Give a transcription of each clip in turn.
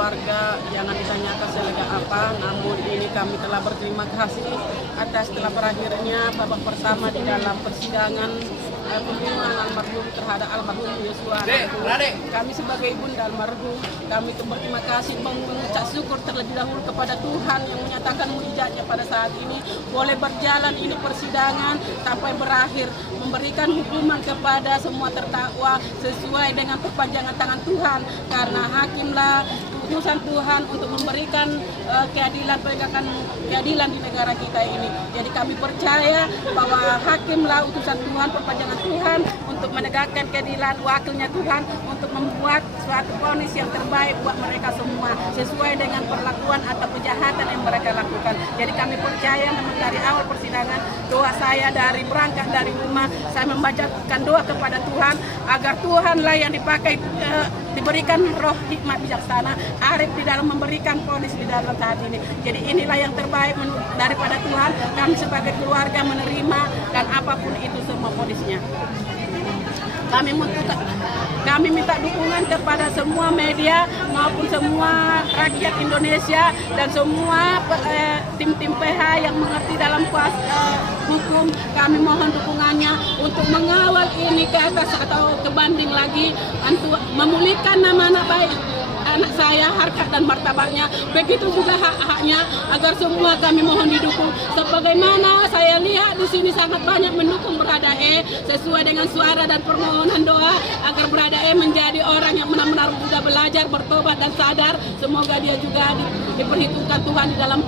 keluarga jangan ditanyakan selega apa, namun ini kami telah berterima kasih atas telah berakhirnya babak pertama di dalam persidangan pembunuhan almarhum terhadap almarhum Yosua. Kami sebagai ibunda almarhum, kami berterima kasih mengucap syukur terlebih dahulu kepada Tuhan yang menyatakan mujizatnya pada saat ini boleh berjalan ini persidangan sampai berakhir, memberikan hukuman kepada semua terdakwa sesuai dengan perpanjangan tangan Tuhan, karena hakimlah utusan Tuhan untuk memberikan keadilan, penegakan keadilan di negara kita ini. Jadi kami percaya bahwa hakimlah utusan Tuhan, perpanjangan Tuhan untuk menegakkan keadilan, wakilnya Tuhan untuk membuat suatu vonis yang terbaik buat mereka semua sesuai dengan perlakuan atau kejahatan yang mereka lakukan. Jadi kami percaya memang dari awal persidangan, doa saya dari berangkat dari rumah, saya membacakan doa kepada Tuhan agar Tuhanlah yang dipakai diberikan roh hikmat bijaksana, arif di dalam memberikan vonis di dalam saat ini. Jadi inilah yang terbaik daripada Tuhan. Kami sebagai keluarga menerima dan apapun itu semua vonisnya. Kami minta dukungan kepada semua media maupun semua rakyat Indonesia dan semua tim-tim PH yang mengerti dalam hukum. Kami mohon dukungannya untuk mengawal ini ke atas atau ke banding lagi untuk memulihkan nama anak baik anak saya, harkat dan martabatnya, begitu juga hak-haknya, agar semua kami mohon didukung. Sebagaimana saya lihat di sini sangat banyak mendukung Baradae sesuai dengan suara dan permohonan doa agar Baradae menjadi orang yang benar-benar sudah belajar, bertobat dan sadar. Semoga dia juga diperhitungkan Tuhan di dalam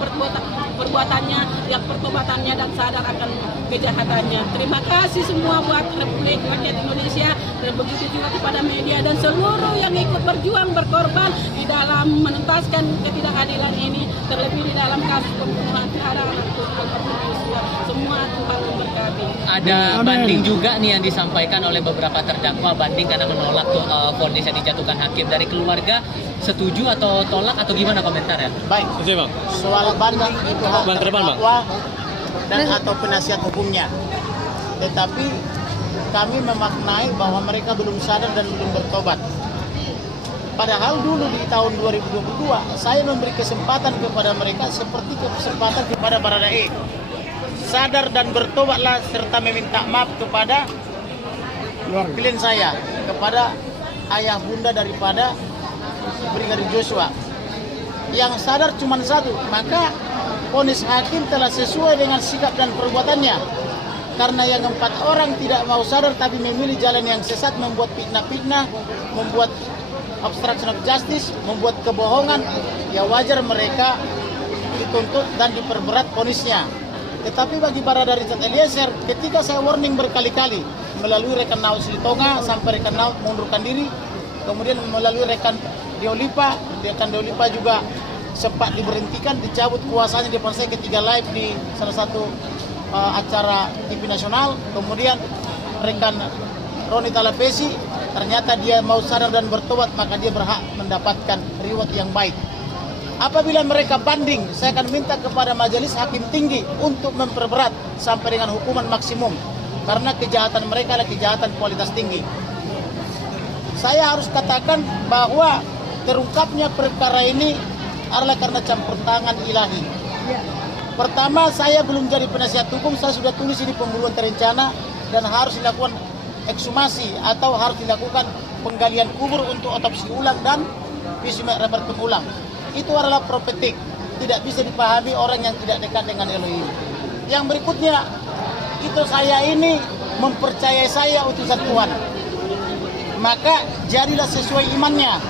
perbuatannya, yang pertobatannya dan sadar akan kejahatannya. Terima kasih semua buat Republik Rakyat Indonesia dan begitu juga kepada media dan seluruh yang ikut berjuang, berkorban di dalam menuntaskan ketidakadilan ini, terlebih di dalam kasus pembunuhan terhadap anak Yosua. Semua Tuhan memberkati. Ada banding juga nih yang disampaikan oleh beberapa terdakwa, banding karena menolak vonis yang dijatuhkan hakim. Dari keluarga setuju atau tolak atau gimana komentarnya? Baik, Bang. soal banding itu hak Bang, ke depan, Bang. terdakwa dan atau penasihat hukumnya. Tetapi kami memaknai bahwa mereka belum sadar dan belum bertobat. Padahal dulu di tahun 2022 saya memberi kesempatan kepada mereka seperti kesempatan kepada Baradae. Sadar dan bertobatlah serta meminta maaf kepada klien saya, kepada ayah bunda daripada Brigadir Joshua. Yang sadar cuma satu, maka vonis hakim telah sesuai dengan sikap dan perbuatannya. Karena yang 4 orang tidak mau sadar tapi memilih jalan yang sesat, membuat fitnah-fitnah, membuat obstruction of justice, membuat kebohongan, ya wajar mereka dituntut dan diperberat vonisnya. Tetapi bagi Barada Richard Eliezer, ketika saya warning berkali-kali melalui rekan Naus Litonga sampai rekan Naus mengundurkan diri, kemudian melalui rekan Deolipa juga sempat diberhentikan, dicabut kuasanya di depan saya ketika live di salah satu acara TV nasional. Kemudian rekan Roni Talapesi, ternyata dia mau sadar dan bertobat, maka dia berhak mendapatkan reward yang baik. Apabila mereka banding, saya akan minta kepada majelis hakim tinggi untuk memperberat sampai dengan hukuman maksimum, karena kejahatan mereka adalah kejahatan kualitas tinggi. Saya harus katakan bahwa terungkapnya perkara ini adalah karena campur tangan ilahi. Pertama, saya belum jadi penasihat hukum, saya sudah tulis ini pembunuhan terencana dan harus dilakukan ekshumasi atau harus dilakukan penggalian kubur untuk otopsi ulang dan visum et repertum ulang. Itu adalah profetik, tidak bisa dipahami orang yang tidak dekat dengan Elohim. Yang berikutnya, itu saya ini mempercayai saya utusan Tuhan, maka jadilah sesuai imannya.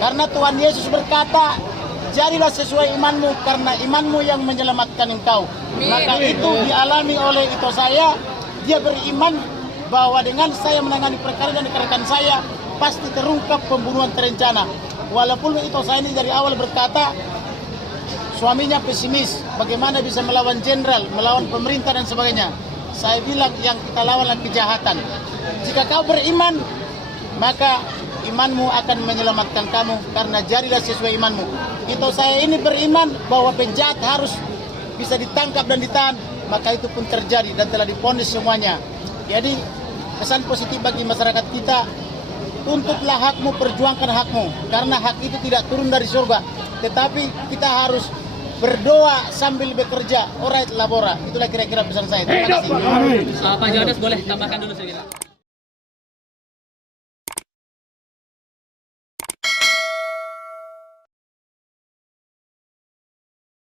Karena Tuhan Yesus berkata, jadilah sesuai imanmu karena imanmu yang menyelamatkan engkau. Maka itu dialami oleh itu saya. Dia beriman bahwa dengan saya menangani perkara dan rekan saya pasti terungkap pembunuhan terencana. Walaupun itu saya ini dari awal berkata suaminya pesimis, bagaimana bisa melawan jenderal, melawan pemerintah dan sebagainya. Saya bilang yang kita lawan adalah kejahatan. Jika kau beriman, maka imanmu akan menyelamatkan kamu, karena jadilah sesuai imanmu. Itu saya ini beriman bahwa penjahat harus bisa ditangkap dan ditahan, maka itu pun terjadi dan telah divonis semuanya. Jadi pesan positif bagi masyarakat kita, tuntutlah hakmu, perjuangkan hakmu. Karena hak itu tidak turun dari surga. Tetapi kita harus berdoa sambil bekerja. Orait labora. Itulah kira-kira pesan saya. Terima kasih. Pak Johannes boleh tambahkan dulu sedikit.